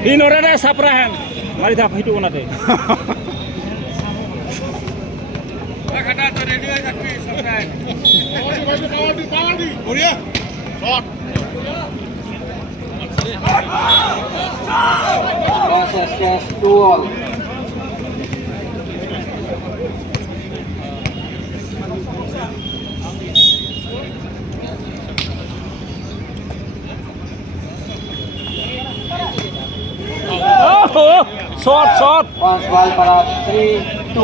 Hinore saprahan. Mari dah hidup nanti. Proses 2-all. Oh, short. Once ball para 3-2.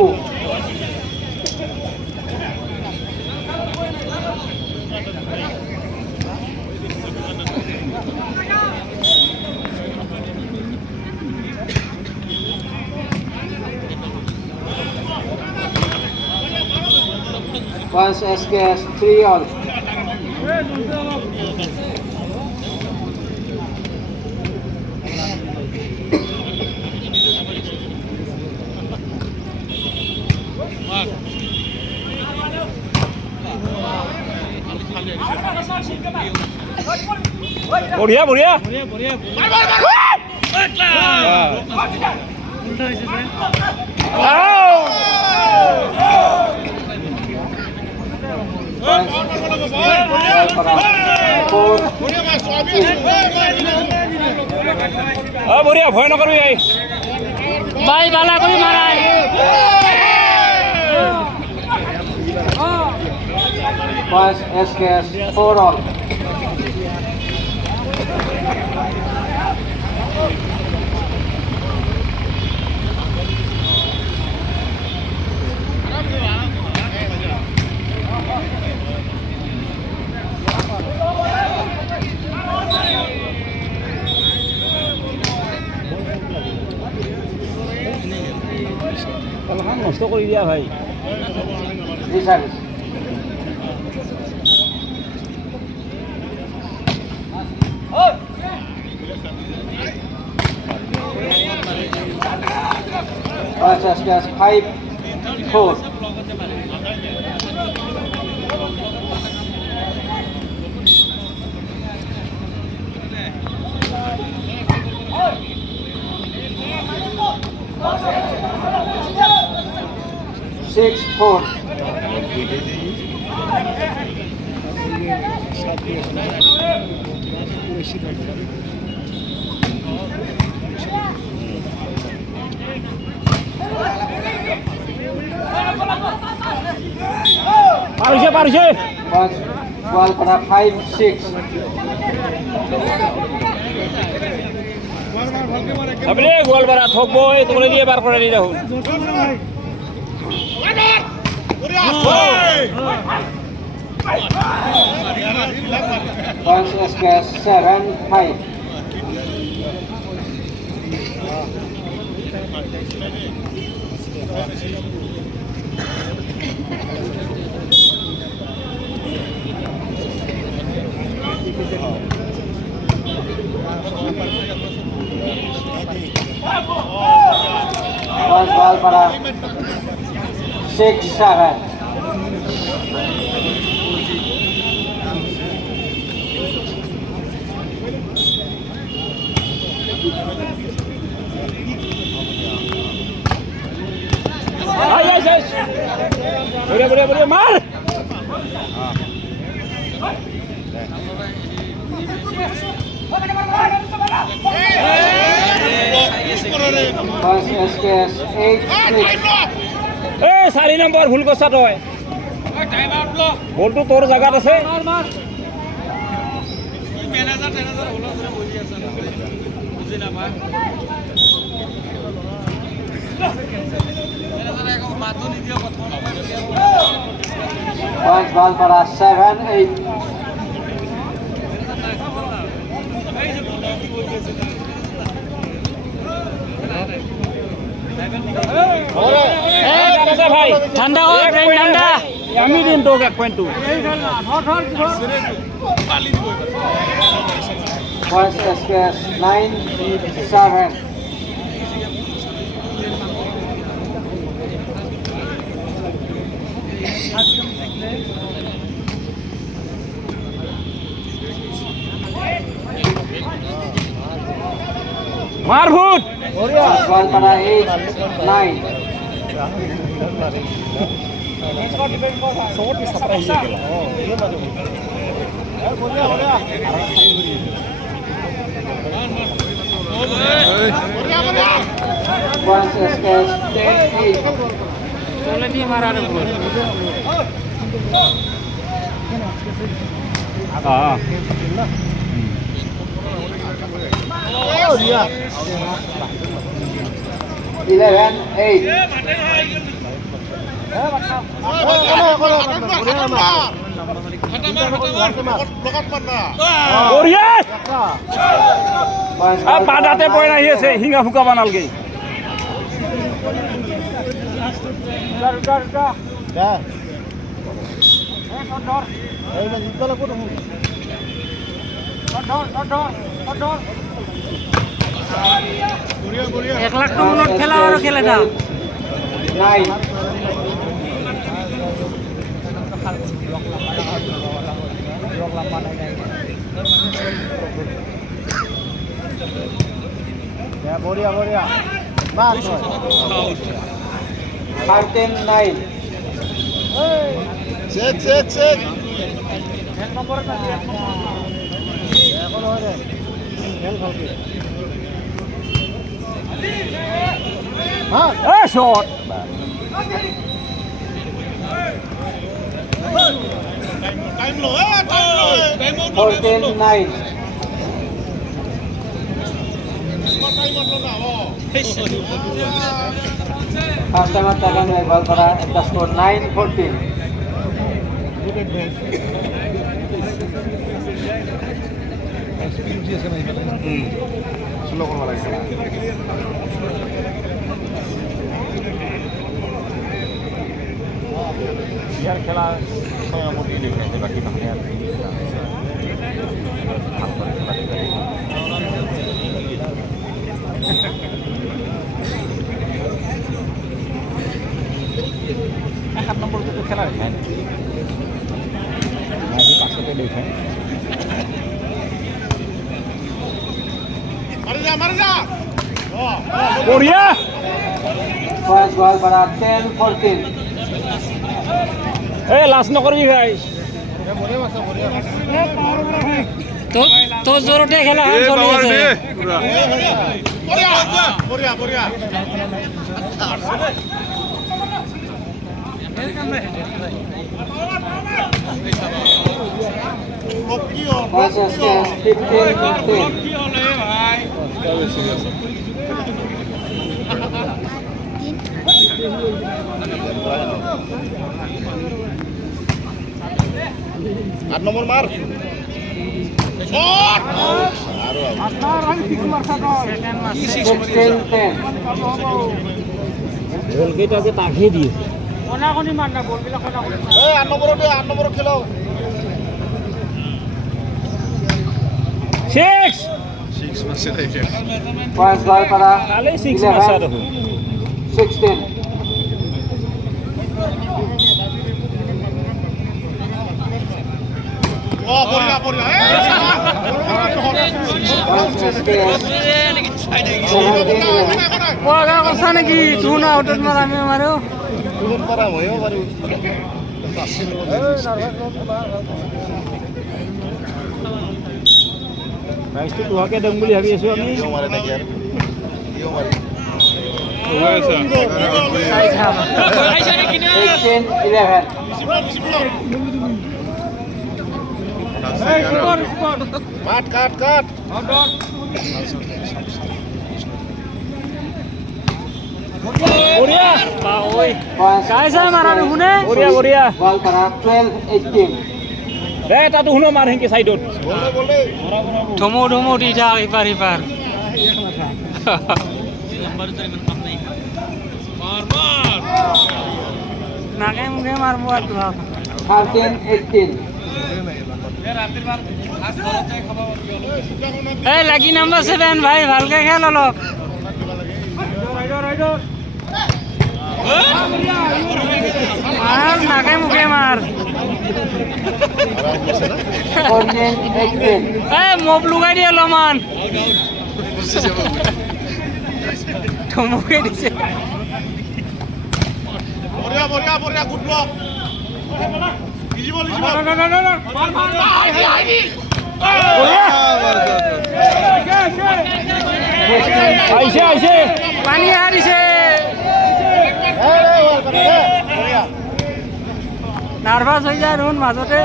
Once SKS 3-all. बढ़िया बढ़िया भय नकरबी भाई बाला करी माराय Once SKS 4-all. নষ্ট কৰি দিয়া ভাই SKS 5-4. Six, 4. পারছে ball para 5-6. সামনে গোয়ালপাড়া থকবো এই তোলে দিয়ে বার করে নিয়ে দেখুন Once SKS 7-5. Once ball para 6-7. बढ़िया मार Once SKS 8-6. 4 নম্বৰ ভুল কৰছা তই বলটো তোৰ জাগাত আছে Once ball para 7-8. ভাই ঠান্ডা ঠান্ডা আমি দিন তোক 1.2 Once SKS 9-7. মারভুট Goalpara 8, 9. Points SKS 10, 8. চলে দিয়ে মারার উপর হ্যাঁ 11, 8. বঢ়িয়া Points বাদাতে পড়ে আহি আছে হিঙা ফুকা বানালগে এক লাখ টাকা নোট খেলা আর খেলে দাও 9. বঢ়িয়া বঢ়িয়া মাছ 13, 9. চেক চেক চেক এক নম্বরে না এখন হয় রে খেল ভালকে হ্যাঁ এ shot time low time 14, 9. First time at Tagan by Goalpara at the score 9, 14. Slow করবা লাগে ইয়ার খেলা মোটামুটি দেখেছে বাকি না আর এক নম্বর তো খেলা হয় না আমি পাশে দেখে বঢ়িয়া Points Goalpara 10, 14. এ লাজ নকৰবি ভাই তো জোৰতে খেলা চলি আছে বঢ়িয়া বঢ়িয়া Points SKS 15, 15. আট নম্বর মার 16, 10. বলকেটা যে তাকে দিয়ে কোনাকোনি মার না বলবিলা কোনাকোনি এই আট নম্বর খেলো 6 মারছে দেখে Points Goalpara কালে 6 মারছা 11, দেখো 16. ও বঢ়িয়া বঢ়িয়া Points SKS 17, 11. ওগা কথা নাকি তুই না আউটত মার আমি মারো দুজন পারা হয়েও পারি বাইকটো তোহাকে দেম বুলি ভাবি আছো আমি মারে নাকি আর মারে 18, 11. কাট কাট বঢ়িয়া ওই Points কাইছা মারানো শুনে বঢ়িয়া বঢ়িয়া Goalpara 12, 18. দে তাতো শুনো মাৰ হেংকে সাইডত বলে ধমো ধমো দি থাক ইপাৰ ইপাৰ নাকে মুখে মারব আর তো 13, 18. এই লাগি নাম্বার 7 ভাই ভালকে খেল অলপ মার নাকে মুখে মার 14, 18. এই মব লুগাই দিয়ে অলপমান ধমকে দিছে বঢ়িয়া বঢ়িয়া বঢ়িয়া গুড ব্লক লিজিব লিজিব আহিছে আহিছে পানী হাৰিছে নাৰ্ভাছ হৈ যায় দেখোন মাজতে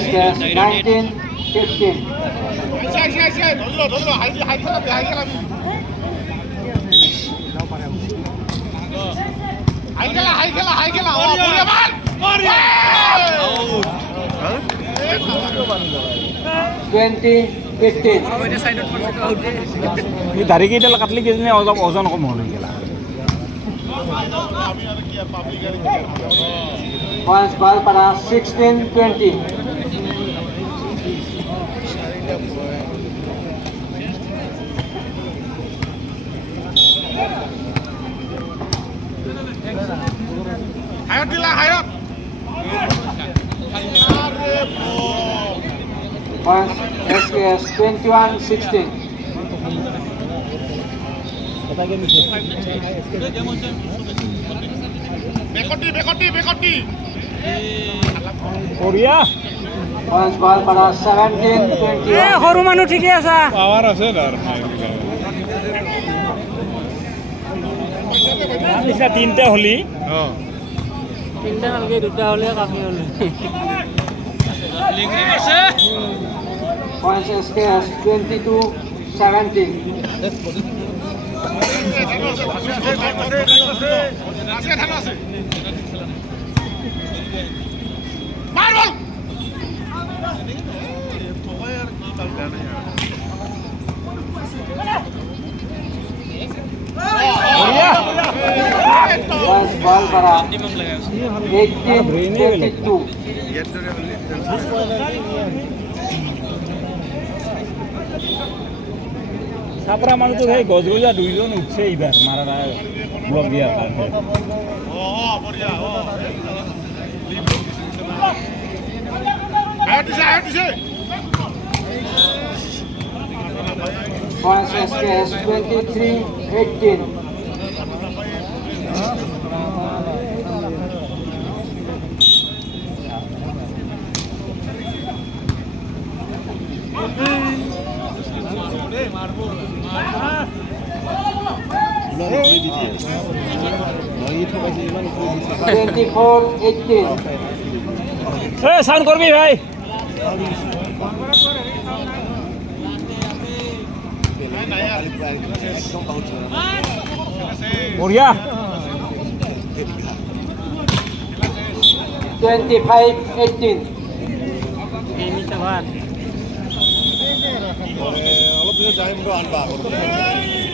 SKS 19-15. দাড়ি কেইডাল কাটলি কিজানি অলপ ওজন কম হ'ল গেলা Points Goalpara 16-20. Hayat dila hayat. Points SKS 21-16. Bekoti bekoti bekoti. বঢ়িয়া Points Goalpara 17-21. সৰু মানুহ ঠিকে আছা পাৱাৰ আছে তাৰ নিচিনা তিনিটা হলি অঁ তিনিটা নালগে দুটা হ'লে কাফি হ'ল Points SKS 22-17. Points Goalpara 18-22. চাপৰা মানুহটো সেই গজগজা দুইজন উঠছে এইবাৰ মাৰা নাই ব্লক দিয়াৰ কাৰণে বঢ়িয়া hayat dice Points SKS 23-18. Sound কৰবি ভাই বঢ়িয়া 25-18. অলপ দিন যাই আনবা